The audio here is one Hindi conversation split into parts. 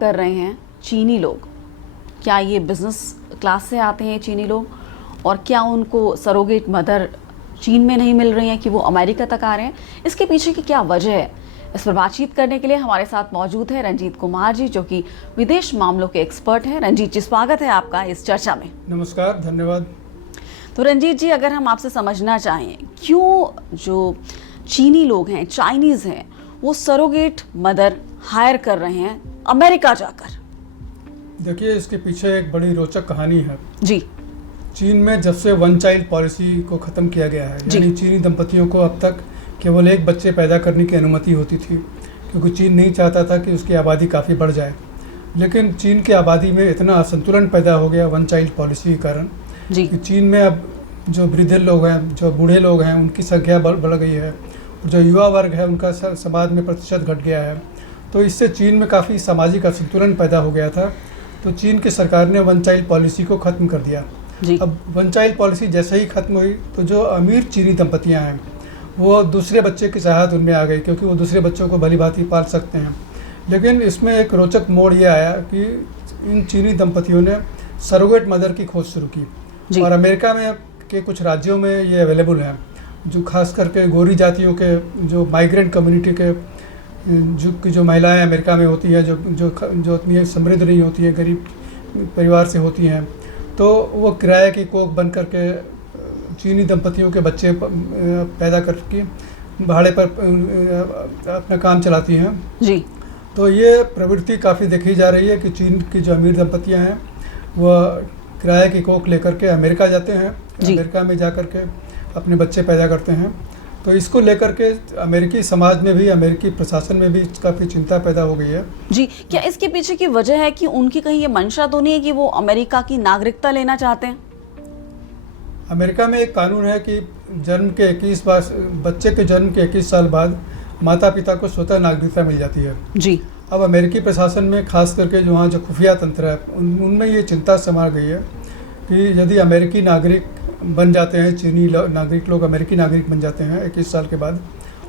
कर रहे हैं चीनी लोग? क्या ये बिजनेस क्लास से आते हैं चीनी लोग, और क्या उनको सरोगेट मदर चीन में नहीं मिल रही हैं कि वो अमेरिका तक आ रहे हैं? इसके पीछे की क्या वजह है? इस पर बातचीत करने के लिए हमारे साथ मौजूद है रंजीत कुमार जी, जो कि विदेश मामलों के एक्सपर्ट हैं। रंजीत जी, स्वागत है आपका इस चर्चा में। नमस्कार, धन्यवाद। तो रंजीत जी, अगर हम आपसे समझना चाहें, क्यों जो चीनी लोग हैं, चाइनीज हैं, वो सरोगेट मदर हायर कर रहे हैं अमेरिका जाकर? देखिए, इसके पीछे एक बड़ी रोचक कहानी है जी। चीन में जब से वन चाइल्ड पॉलिसी को ख़त्म किया गया है, यानी चीनी दंपतियों को अब तक केवल एक बच्चे पैदा करने की अनुमति होती थी, क्योंकि चीन नहीं चाहता था कि उसकी आबादी काफ़ी बढ़ जाए। लेकिन चीन की आबादी में इतना असंतुलन पैदा हो गया वन चाइल्ड पॉलिसी के कारण कि चीन में अब जो वृद्ध लोग हैं, जो बूढ़े लोग हैं, उनकी संख्या बढ़ गई है, और जो युवा वर्ग है उनका समाज में प्रतिशत घट गया है। तो इससे चीन में काफ़ी सामाजिक असंतुलन पैदा हो गया था। तो चीन की सरकार ने वन चाइल्ड पॉलिसी को ख़त्म कर दिया। अब वन चाइल्ड पॉलिसी जैसे ही ख़त्म हुई तो जो अमीर चीनी दंपतियां हैं वो दूसरे बच्चे की चाहत उनमें आ गई, क्योंकि वो दूसरे बच्चों को भली भांति पाल सकते हैं। लेकिन इसमें एक रोचक मोड़ ये आया कि इन चीनी दंपतियों ने सरोगेट मदर की खोज शुरू की, और अमेरिका में के कुछ राज्यों में ये अवेलेबल हैं, जो खास करके गोरी जातियों के, जो माइग्रेंट कम्युनिटी के जो महिलाएं अमेरिका में होती हैं, जो इतनी समृद्ध नहीं होती हैं, गरीब परिवार से होती हैं, तो वो किराए की कोख बन करके चीनी दंपतियों के बच्चे पैदा करके भाड़े पर अपना काम चलाती हैं। जी। तो ये प्रवृत्ति काफ़ी देखी जा रही है कि चीन की जो अमीर दंपतियां हैं वह किराए की कोख लेकर के अमेरिका जाते हैं, अमेरिका में जा कर के अपने बच्चे पैदा करते हैं। तो इसको लेकर के अमेरिकी समाज में भी, अमेरिकी प्रशासन में भी काफ़ी चिंता पैदा हो गई है। जी, क्या इसके पीछे की वजह है कि उनकी कहीं ये मंशा तो नहीं है कि वो अमेरिका की नागरिकता लेना चाहते हैं? अमेरिका में एक कानून है कि बच्चे के जन्म के 21 साल बाद माता पिता को स्वतः नागरिकता मिल जाती है। जी। अब अमेरिकी प्रशासन में खास करके जो वहाँ जो खुफिया तंत्र है उनमें ये चिंता समा गई है कि यदि अमेरिकी नागरिक बन जाते हैं, चीनी नागरिक लोग अमेरिकी नागरिक बन जाते हैं 21 साल के बाद,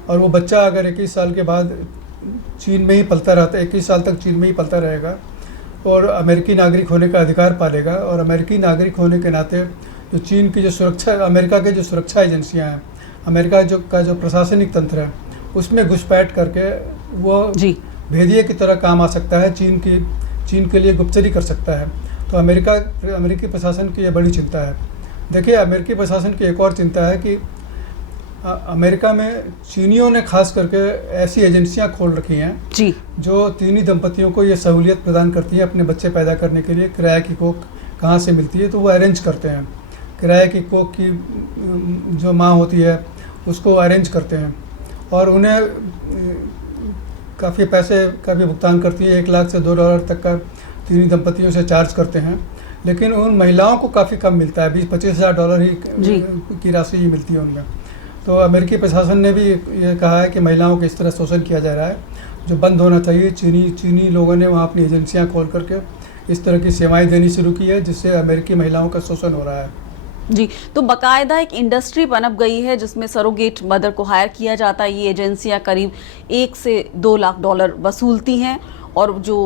और वो बच्चा अगर 21 साल के बाद चीन में ही पलता रहता है, 21 साल तक चीन में ही पलता रहेगा और अमेरिकी नागरिक होने का अधिकार पालेगा, और अमेरिकी नागरिक होने के नाते जो चीन की जो सुरक्षा, अमेरिका के जो सुरक्षा एजेंसियां हैं, अमेरिका का जो प्रशासनिक तंत्र है, उसमें घुसपैठ करके वो भेदिए की तरह काम आ सकता है, चीन के लिए गुप्तचरी कर सकता है। तो अमेरिकी प्रशासन की ये बड़ी चिंता है। देखिए, अमेरिकी प्रशासन की एक और चिंता है कि अमेरिका में चीनियों ने खास करके ऐसी एजेंसियां खोल रखी हैं जो चीनी दंपतियों को ये सहूलियत प्रदान करती हैं अपने बच्चे पैदा करने के लिए। किराए की कोख कहाँ से मिलती है तो वो अरेंज करते हैं, किराए की कोख की जो माँ होती है उसको अरेंज करते हैं, और उन्हें काफ़ी पैसे का भी भुगतान करती है, $1 लाख से $2 तक का चीनी दंपतियों से चार्ज करते हैं। लेकिन उन महिलाओं को काफ़ी कम मिलता है, $20-25,000 ही की राशि ही मिलती है उनमें। तो अमेरिकी प्रशासन ने भी ये कहा है कि महिलाओं को इस तरह शोषण किया जा रहा है, जो बंद होना चाहिए। चीनी लोगों ने वहाँ अपनी एजेंसियाँ खोल करके इस तरह की सेवाएं देनी शुरू की है, जिससे अमेरिकी महिलाओं का शोषण हो रहा है। जी, तो बाकायदा एक इंडस्ट्री पनप गई है जिसमें सरोगेट मदर को हायर किया जाता है। ये एजेंसियाँ करीब $1 से $2 लाख वसूलती हैं, और जो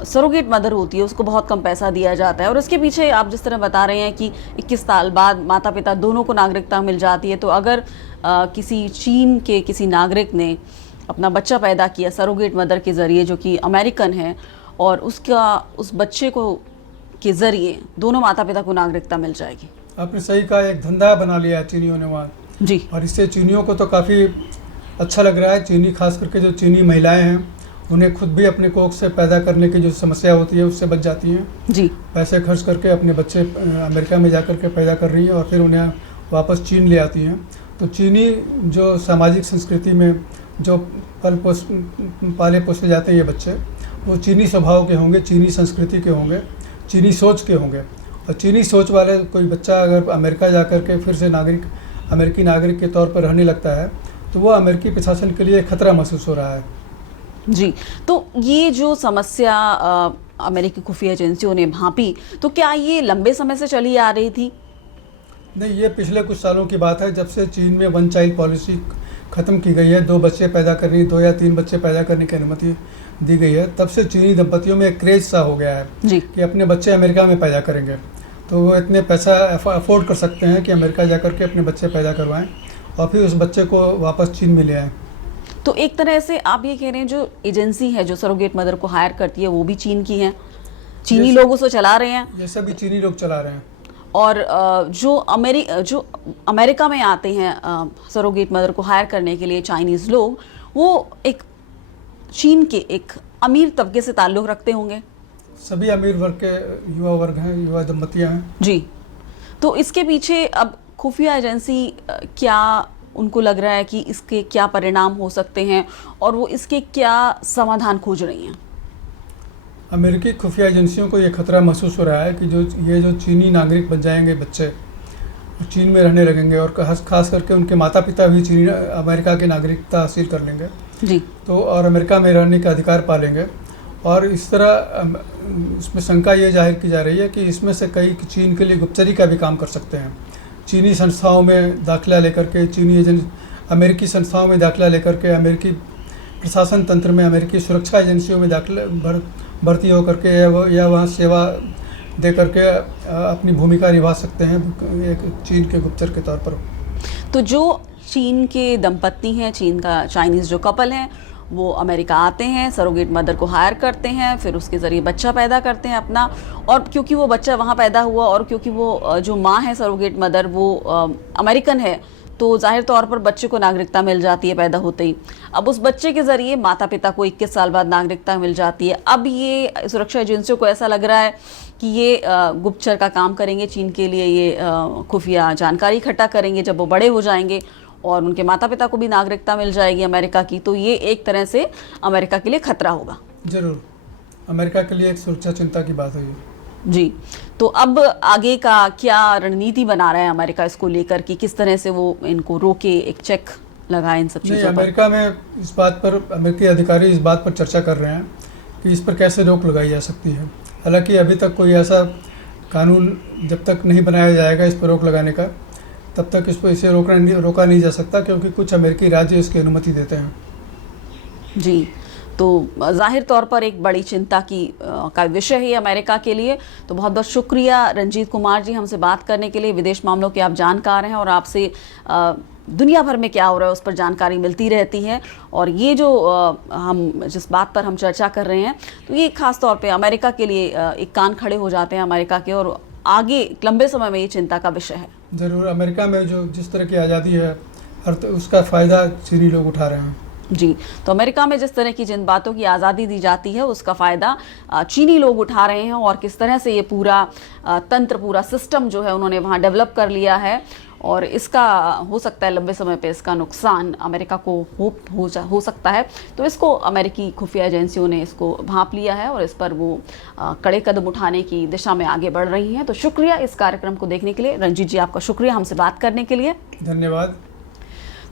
सरोगेट मदर होती है उसको बहुत कम पैसा दिया जाता है। और इसके पीछे आप जिस तरह बता रहे हैं कि 21 साल बाद माता पिता दोनों को नागरिकता मिल जाती है, तो अगर किसी चीन के किसी नागरिक ने अपना बच्चा पैदा किया सरोगेट मदर के ज़रिए, जो कि अमेरिकन है, और उस बच्चे को के ज़रिए दोनों माता पिता को नागरिकता मिल जाएगी। आपने सही कहा, एक धंधा बना लिया है चीनियों ने वहाँ। जी। और इससे चीनियों को तो काफ़ी अच्छा लग रहा है। चीनी खास करके जो चीनी महिलाएं हैं उन्हें खुद भी अपने कोख से पैदा करने की जो समस्या होती है उससे बच जाती हैं। जी। पैसे खर्च करके अपने बच्चे अमेरिका में जा कर के पैदा कर रही हैं और फिर उन्हें वापस चीन ले आती हैं। तो चीनी जो सामाजिक संस्कृति में जो पाले पोसे जाते हैं ये बच्चे, वो चीनी स्वभाव के होंगे, चीनी संस्कृति के होंगे, चीनी सोच के होंगे। और चीनी सोच वाले कोई बच्चा अगर अमेरिका जा कर के फिर से अमेरिकी नागरिक के तौर पर रहने लगता है तो वो अमेरिकी प्रशासन के लिए खतरा महसूस हो रहा है। जी, तो ये जो समस्या अमेरिकी खुफिया एजेंसियों ने भांपी, तो क्या ये लंबे समय से चली आ रही थी? नहीं, ये पिछले कुछ सालों की बात है, जब से चीन में वन चाइल्ड पॉलिसी ख़त्म की गई है, 2 बच्चे पैदा करने, 2 या 3 बच्चे पैदा करने की अनुमति दी गई है, तब से चीनी दंपतियों में एक क्रेज़ सा हो गया है जी। कि अपने बच्चे अमेरिका में पैदा करेंगे। तो वो इतने पैसा अफोर्ड कर सकते हैं कि अमेरिका जाकर के अपने बच्चे पैदा करवाएं और फिर उस बच्चे को वापस चीन में ले आएँ। तो एक तरह से आप ये कह रहे हैं जो एजेंसी है जो सरोगेट मदर को हायर करती है वो भी चीन की है, चीनी लोग उसको चला रहे हैं, ये सभी चीनी लोग चला रहे हैं। और जो अमेरिका में आते हैं सरोगेट मदर को हायर करने के लिए चाइनीज़ लोग, वो एक चीन के एक अमीर तबके से ताल्लुक़ रखते होंगे। सभी अमीर वर्ग के युवा वर्ग हैं, युवा दंपतियां हैं जी। तो इसके पीछे अब खुफिया एजेंसी क्या उनको लग रहा है कि इसके क्या परिणाम हो सकते हैं और वो इसके क्या समाधान खोज रही हैं? अमेरिकी खुफिया एजेंसियों को ये खतरा महसूस हो रहा है कि जो चीनी नागरिक बन जाएंगे बच्चे, चीन में रहने लगेंगे और खास करके उनके माता पिता भी अमेरिका की नागरिकता हासिल कर लेंगे जी। तो और अमेरिका में रहने का अधिकार पा लेंगे। और इस तरह इसमें शंका ये जाहिर की जा रही है कि इसमें से कई चीन के लिए गुप्तचरी का भी काम कर सकते हैं। चीनी संस्थाओं में दाखिला लेकर के, अमेरिकी संस्थाओं में दाखिला लेकर के, अमेरिकी प्रशासन तंत्र में, अमेरिकी सुरक्षा एजेंसियों में भर्ती होकर के या वहाँ सेवा दे करके अपनी भूमिका निभा सकते हैं एक चीन के गुप्तचर के तौर पर। तो जो चीन के दंपत्ति हैं, चाइनीज़ जो कपल हैं, वो अमेरिका आते हैं, सरोगेट मदर को हायर करते हैं, फिर उसके ज़रिए बच्चा पैदा करते हैं अपना, और क्योंकि वो बच्चा वहाँ पैदा हुआ और क्योंकि वो जो माँ है सरोगेट मदर वो अमेरिकन है, तो जाहिर तौर पर बच्चे को नागरिकता मिल जाती है पैदा होते ही। अब उस बच्चे के ज़रिए माता पिता को 21 साल बाद नागरिकता मिल जाती है। अब ये सुरक्षा एजेंसियों को ऐसा लग रहा है कि ये गुप्तचर का काम करेंगे चीन के लिए, ये खुफिया जानकारी इकट्ठा करेंगे जब वो बड़े हो जाएंगे और उनके माता पिता को भी नागरिकता मिल जाएगी अमेरिका की, तो ये एक तरह से अमेरिका के लिए खतरा होगा। ज़रूर, अमेरिका के लिए एक सुरक्षा चिंता की बात है ये। जी। तो अब आगे का क्या रणनीति बना रहा है अमेरिका इसको लेकर कि किस तरह से वो इनको रोके, एक चेक लगाए इन सब चीज़ों पर? अमेरिका में इस बात पर अमेरिकी अधिकारी इस बात पर चर्चा कर रहे हैं कि इस पर कैसे रोक लगाई जा सकती है। हालांकि अभी तक कोई ऐसा कानून जब तक नहीं बनाया जाएगा इस पर रोक लगाने का, तब तक इसे रोका नहीं जा सकता, क्योंकि कुछ अमेरिकी राज्य इसकी अनुमति देते हैं। जी। तो जाहिर तौर पर एक बड़ी चिंता का विषय है अमेरिका के लिए। तो बहुत बहुत शुक्रिया रंजीत कुमार जी हमसे बात करने के लिए। विदेश मामलों के आप जानकार हैं और आपसे दुनिया भर में क्या हो रहा है उस पर जानकारी मिलती रहती है। और ये जो जिस बात पर हम चर्चा कर रहे हैं, तो ये खास तौर पे अमेरिका के लिए एक कान खड़े हो जाते हैं अमेरिका के, और आगे लंबे समय में ये चिंता का विषय है। ज़रूर, अमेरिका में जो जिस तरह की आज़ादी है उसका फ़ायदा चीनी लोग उठा रहे हैं। जी। तो अमेरिका में जिस तरह की जिन बातों की आज़ादी दी जाती है उसका फ़ायदा चीनी लोग उठा रहे हैं, और किस तरह से ये पूरा तंत्र, पूरा सिस्टम जो है उन्होंने वहाँ डेवलप कर लिया है, और इसका हो सकता है लंबे समय पे इसका नुकसान अमेरिका को हो सकता है। तो इसको अमेरिकी खुफिया एजेंसियों ने इसको भांप लिया है और इस पर वो कड़े कदम उठाने की दिशा में आगे बढ़ रही हैं। तो शुक्रिया इस कार्यक्रम को देखने के लिए। रंजीत जी, आपका शुक्रिया हमसे बात करने के लिए। धन्यवाद।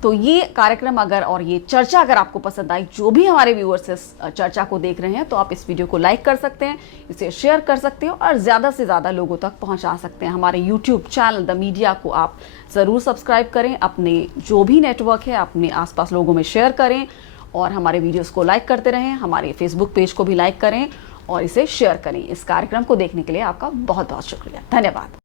तो ये कार्यक्रम और ये चर्चा अगर आपको पसंद आई, जो भी हमारे व्यूअर्स इस चर्चा को देख रहे हैं, तो आप इस वीडियो को लाइक कर सकते हैं, इसे शेयर कर सकते हो और ज़्यादा से ज़्यादा लोगों तक पहुंचा सकते हैं। हमारे YouTube चैनल द मीडिया को आप ज़रूर सब्सक्राइब करें, अपने जो भी नेटवर्क है अपने आसपास लोगों में शेयर करें, और हमारे वीडियोज़ को लाइक करते रहें। हमारे फेसबुक पेज को भी लाइक करें और इसे शेयर करें। इस कार्यक्रम को देखने के लिए आपका बहुत बहुत शुक्रिया। धन्यवाद।